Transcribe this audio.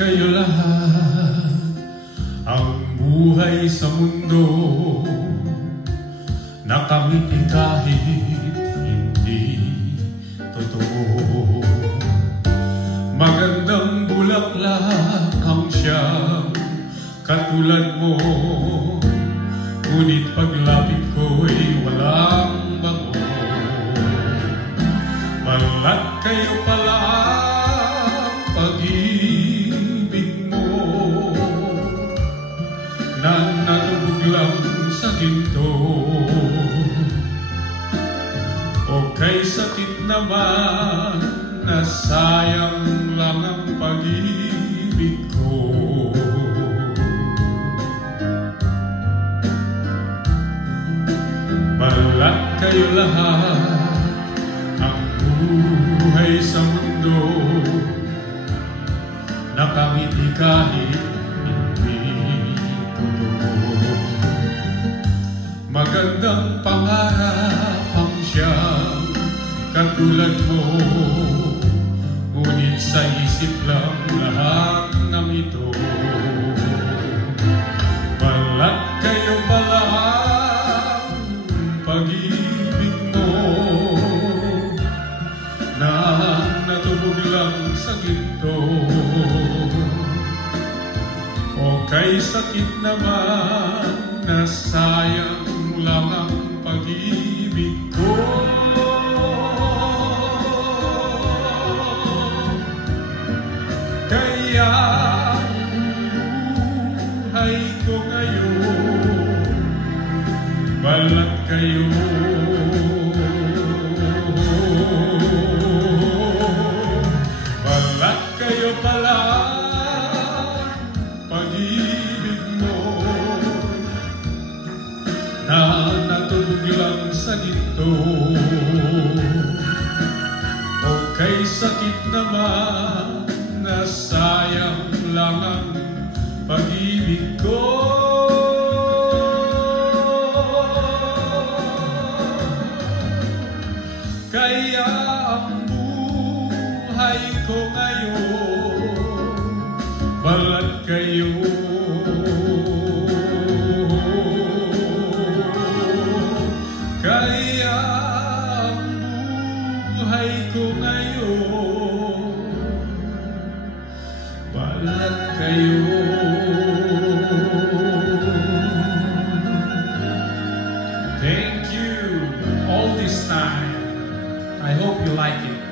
kayo lahat, ang buhay sa mundo, nakangiti kahit hindi totoo. Magandang bulaklak ang siyang katulad mo, ngunit paglapit ko'y walang bango. Balat kayo pala ang pag-ibig mo, na natubog lang sa ginto. O kay sakit naman, na sayang lang ang pag-ibig ko. Balat kayo lahat, ang buhay sa mundo, nakangiti kahit hindi totoo. Magandang pangarap ang siyang katulad mo, ngunit sa isip lang lahat ng ito. Balat kayo pala ang pag-ibig mo, na natubog lang sa ginto. O kay sakit naman, na sayang lang ang pag-ibig ko. Kaya ang buhay ko ngayon, balat kayo. Balat kayo pala pag-ibig mo, na natubog lang sa ginto. O kay sakit naman, na sayang lang ang pag-ibig ko. Kaya ang buhay ko ngayon, balat kayo. Kaya ang buhay ko ngayon, balat kayo. Thank you all this time. I hope you like it.